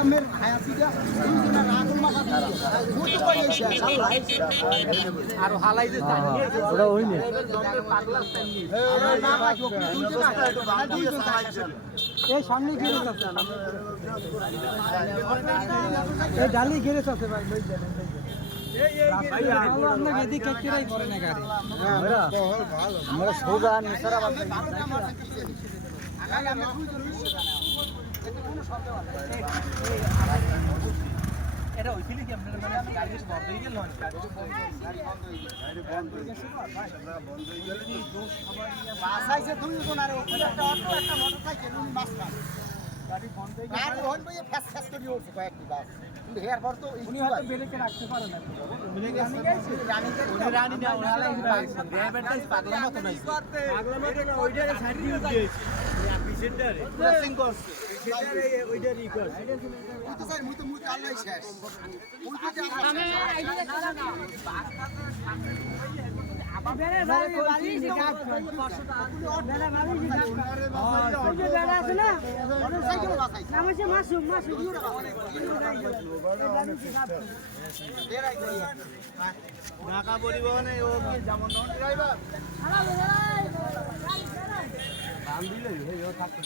আমের হায়াতিটা দুইজনের রাগুল মাখা মুই তো কই এসে আল্লাহ আর হালাই যে ওটা হইনি এই সামনে গিরে আছে এই ডালি গিরে আছে ভাই লই দেন আপনাকে এদিকে কেরাই করে না গাড়ি আমরা সোজা নিসারা এটা ওইখানে কি আপনাদের মানে গাড়ি বন্ধ হয়ে গেল বন্ধ হয়ে গেল কি দোষ সবাই বাস আইছে দুইজন আর ওখানে একটা অটো একটা মোটরসাইকেল উনি মাছ খান গাড়ি বন্ধ হয়ে গেল আর ওহন ভাই ফ্যাস ফ্যাস করে উঠছে কয়েকটি বাস কিন্তু হেয়ার পর তো উনি হয়তো ব্রেকে রাখতে পারে না উনি গেছে রানী না ওনালাই ড্রাইভারটা পাগলা মত নাই পাগলা মত না ওইটারে সাইড দিয়ে দিয়েছে পিছেরটারে ক্রসিং করছে পিছেরটারে ওইটারে ই করছে মুই তো স্যার মুই তো আল্লাহ শেষ মুই তো যা আমি আইডিয়া না না বেরে বাড়ি যে কাজ করে 500 টাকা বেরে বাড়ি যে কাজ করে ওই যে বেরে আছে না মোটরসাইকেল বাসাইছে নামছে মাসুম ইউরা ঢাকা পরিবহনে ও কি যেমন নন ড্রাইভার বাম দিলে ও থাকতে